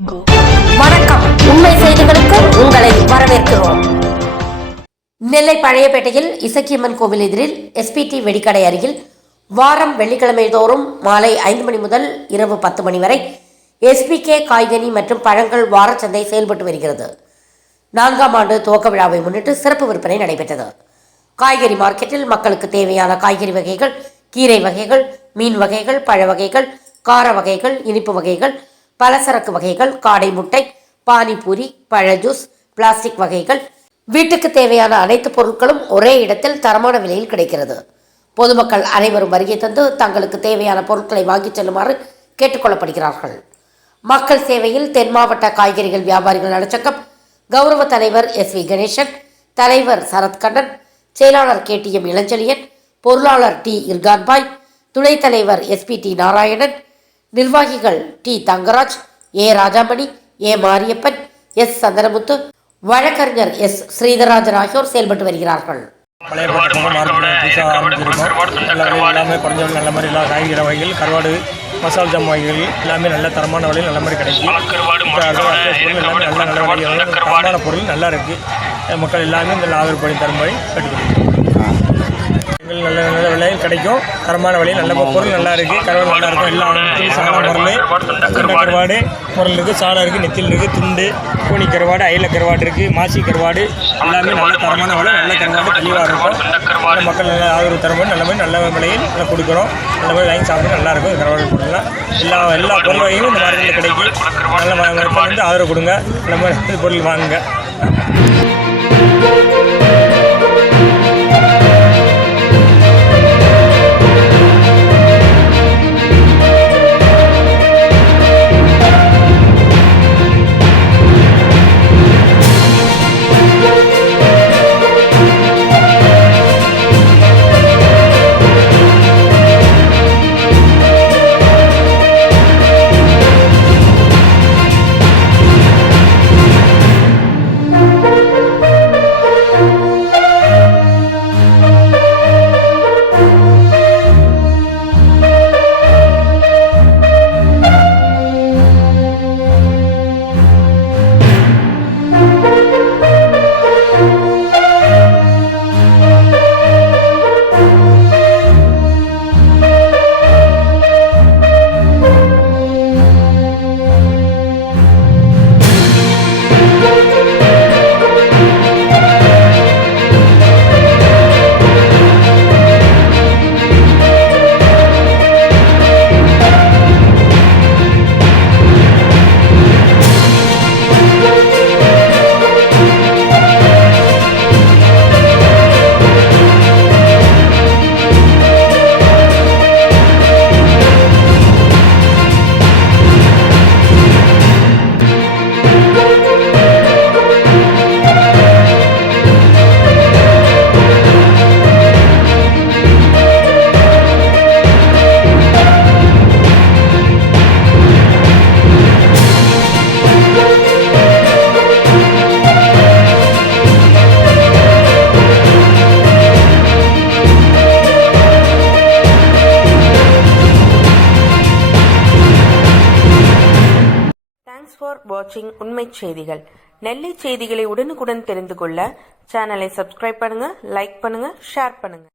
வணக்கம். உண்மை செய்திகளுக்கு உங்களை வரவேற்கிறோம். நெல்லை பழையப்பேட்டையில் இசக்கியம்மன் கோவில் எதிரில் எஸ்பிடி வெடிக்கடை அருகில் வாரம் வெள்ளிக்கிழமை தோறும் மாலை 5 மணி முதல் இரவு 10 மணி வரை SPK காய்கனி மற்றும் பழங்கள் வாரச்சந்தை செயல்பட்டு வருகிறது. 4ஆம் ஆண்டு துவக்க விழாவை முன்னிட்டு சிறப்பு விற்பனை நடைபெற்றது. காய்கறி மார்க்கெட்டில் மக்களுக்கு தேவையான காய்கறி வகைகள், கீரை வகைகள், மீன் வகைகள், பழ வகைகள், கார வகைகள், இனிப்பு வகைகள், பலசரக்கு வகைகள், காடை முட்டை, பானிபூரி, பழ ஜூஸ், பிளாஸ்டிக் வகைகள், வீட்டுக்கு தேவையான அனைத்து பொருட்களும் ஒரே இடத்தில் தரமான விலையில் கிடைக்கிறது. பொதுமக்கள் அனைவரும் வருகை தந்து தங்களுக்கு தேவையான பொருட்களை வாங்கிச் செல்லுமாறு கேட்டுக்கொள்ளப்படுகிறார்கள். மக்கள் சேவையில் தென் மாவட்ட காய்கறிகள் வியாபாரிகள் நலச்சங்கம் கௌரவ தலைவர் SV கணேசன், தலைவர் சரத்கண்ணன், செயலாளர் KTM இளஞ்செழியன், பொருளாளர் T இர்கான்பாய், துணைத் தலைவர் SPT நாராயணன், நிர்வாகிகள் T Thangaraj, A Rajamani, A Mariyappan, S Chandramuthu, வழக்கறிஞர் S ஸ்ரீதராஜன் ஆகியோர் செயல்பட்டு வருகிறார்கள். எல்லாமே குறைஞ்ச நல்ல மாதிரி எல்லா காய்கறி வகைகள், கருவாடு, மசாலா ஜாம் வகைகள் எல்லாமே நல்ல தரமான வகையில் நல்ல மாதிரி கிடைக்கும். எல்லாமே நல்ல வகையில் தரமான பொருள் நல்லா இருக்குது. மக்கள் எல்லாமே இந்த ஆதரவு பண்ணி தரும்படி கேட்டுக்கொள்கிறோம். நல்ல நல்ல விலையில் கிடைக்கும். தரமான விலையில் நல்ல பொருள் நல்லா இருக்குது. கருவாடு நல்லா இருக்கும். எல்லாம் சாணம் பொருள், கருவாடு பொருள் இருக்குது, சாணம் இருக்குது, நெத்தில் இருக்குது, துண்டு, கூனி கருவாடு, அயில கருவாடு இருக்குது, மாசி கருவாடு எல்லாமே நல்ல தரமான விலை, நல்ல கருவாடு தெளிவாக இருக்கும். மக்கள் நல்ல ஆதரவு தரும்போது நல்ல மாதிரி நல்ல விலையில் நல்லா கொடுக்குறோம். நல்ல மாதிரி வாங்கி சாப்பிட்டு நல்லாயிருக்கும். கருவாடு பொருள்லாம் எல்லா பொருளையும் இந்த மார்க்கெட்டில் கிடைக்கும். நல்ல வந்து ஆதரவு கொடுங்க. நல்ல மாதிரி பொருள் வாங்குங்க. ஃபார் வாட்சிங் உண்மை செய்திகள். நெல்லை செய்திகளை உடனுக்குடன் தெரிந்து கொள்ள சேனலை சப்ஸ்கிரைப் பண்ணுங்க, லைக் பண்ணுங்க, ஷேர் பண்ணுங்க.